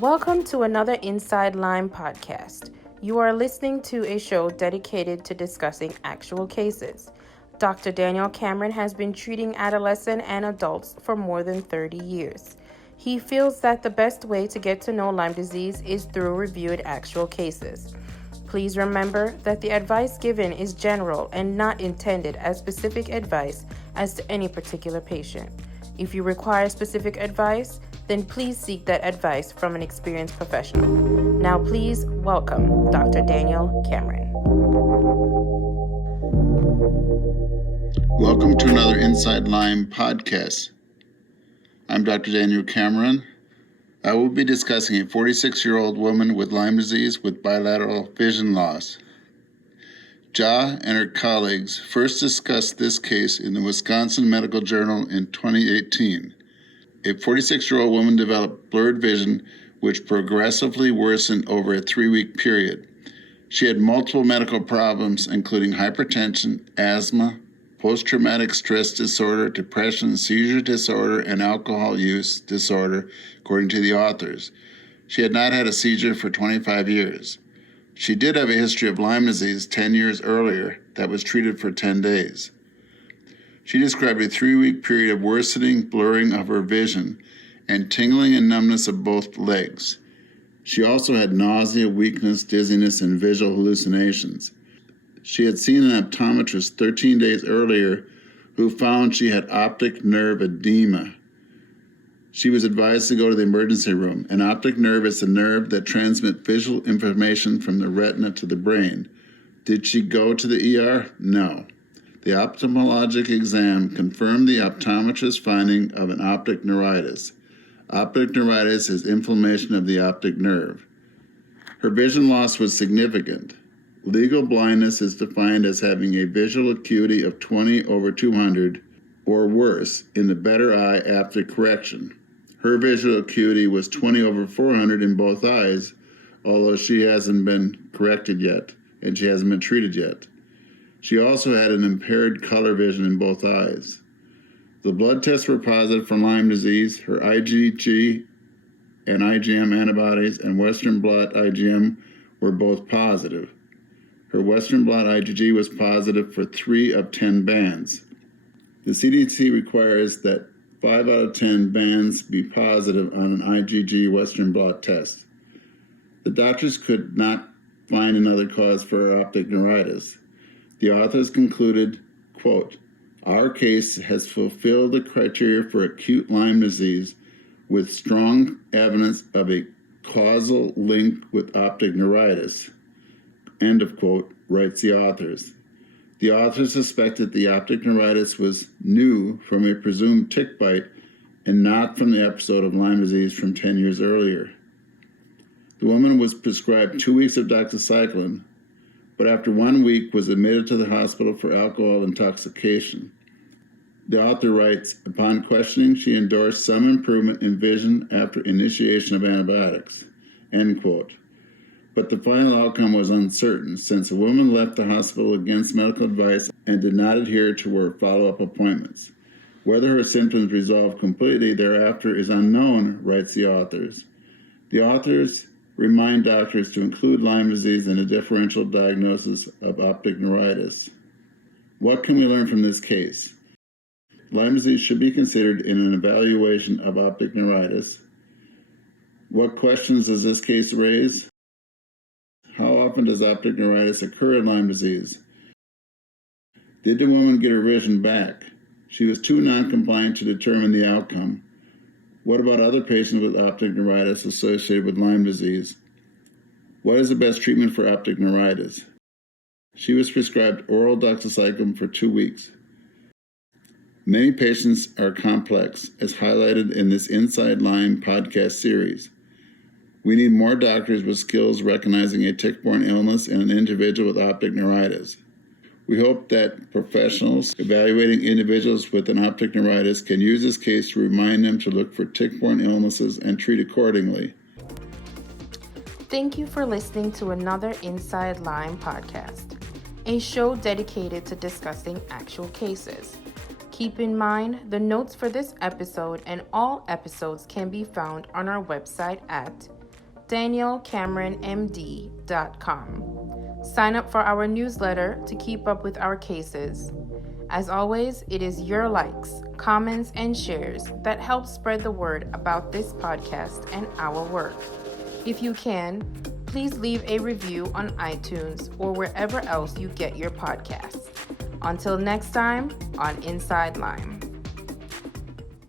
Welcome to another Inside Lyme podcast. You are listening to a show dedicated to discussing actual cases. Dr. Daniel Cameron has been treating adolescents and adults for more than 30 years. He feels that the best way to get to know Lyme disease is through reviewed actual cases. Please remember that the advice given is general and not intended as specific advice as to any particular patient. If you require specific advice, then please seek that advice from an experienced professional. Now please welcome Dr. Daniel Cameron. Welcome to another Inside Lyme podcast. I'm Dr. Daniel Cameron. I will be discussing a 46-year-old woman with Lyme disease with bilateral vision loss. Jha and her colleagues first discussed this case in the Wisconsin Medical Journal in 2018. A 46-year-old woman developed blurred vision, which progressively worsened over a 3-week period. She had multiple medical problems, including hypertension, asthma, post-traumatic stress disorder, depression, seizure disorder, and alcohol use disorder, according to the authors. She had not had a seizure for 25 years. She did have a history of Lyme disease 10 years earlier that was treated for 10 days. She described a 3-week period of worsening blurring of her vision and tingling and numbness of both legs. She also had nausea, weakness, dizziness, and visual hallucinations. She had seen an optometrist 13 days earlier who found she had optic nerve edema. She was advised to go to the emergency room. An optic nerve is a nerve that transmits visual information from the retina to the brain. Did she go to the ER? No. The ophthalmologic exam confirmed the optometrist's finding of an optic neuritis. Optic neuritis is inflammation of the optic nerve. Her vision loss was significant. Legal blindness is defined as having a visual acuity of 20/200 or worse in the better eye after correction. Her visual acuity was 20/400 in both eyes, although she hasn't been corrected yet and she hasn't been treated yet. She also had an impaired color vision in both eyes. The blood tests were positive for Lyme disease. Her IgG and IgM antibodies and Western blot IgM were both positive. Her Western blot IgG was positive for 3 of 10 bands. The CDC requires that 5 out of 10 bands be positive on an IgG Western blot test. The doctors could not find another cause for her optic neuritis. The authors concluded, quote, "Our case has fulfilled the criteria for acute Lyme disease with strong evidence of a causal link with optic neuritis," end of quote, writes the authors. The authors suspected the optic neuritis was new from a presumed tick bite and not from the episode of Lyme disease from 10 years earlier. The woman was prescribed 2 weeks of doxycycline, but after 1 week was admitted to the hospital for alcohol intoxication. The author writes, "Upon questioning, she endorsed some improvement in vision after initiation of antibiotics," end quote. But the final outcome was uncertain since the woman left the hospital against medical advice and did not adhere to her follow-up appointments. Whether her symptoms resolved completely thereafter is unknown, writes the authors. The authors remind doctors to include Lyme disease in a differential diagnosis of optic neuritis. What can we learn from this case? Lyme disease should be considered in an evaluation of optic neuritis. What questions does this case raise? How often does optic neuritis occur in Lyme disease? Did the woman get her vision back? She was too non-compliant to determine the outcome. What about other patients with optic neuritis associated with Lyme disease? What is the best treatment for optic neuritis? She was prescribed oral doxycycline for 2 weeks. Many patients are complex, as highlighted in this Inside Lyme podcast series. We need more doctors with skills recognizing a tick-borne illness in an individual with optic neuritis. We hope that professionals evaluating individuals with an optic neuritis can use this case to remind them to look for tick-borne illnesses and treat accordingly. Thank you for listening to another Inside Lyme podcast, a show dedicated to discussing actual cases. Keep in mind, the notes for this episode and all episodes can be found on our website at danielcameronmd.com. Sign up for our newsletter to keep up with our cases. As always, it is your likes, comments, and shares that help spread the word about this podcast and our work. If you can, please leave a review on iTunes or wherever else you get your podcasts. Until next time on Inside Lyme.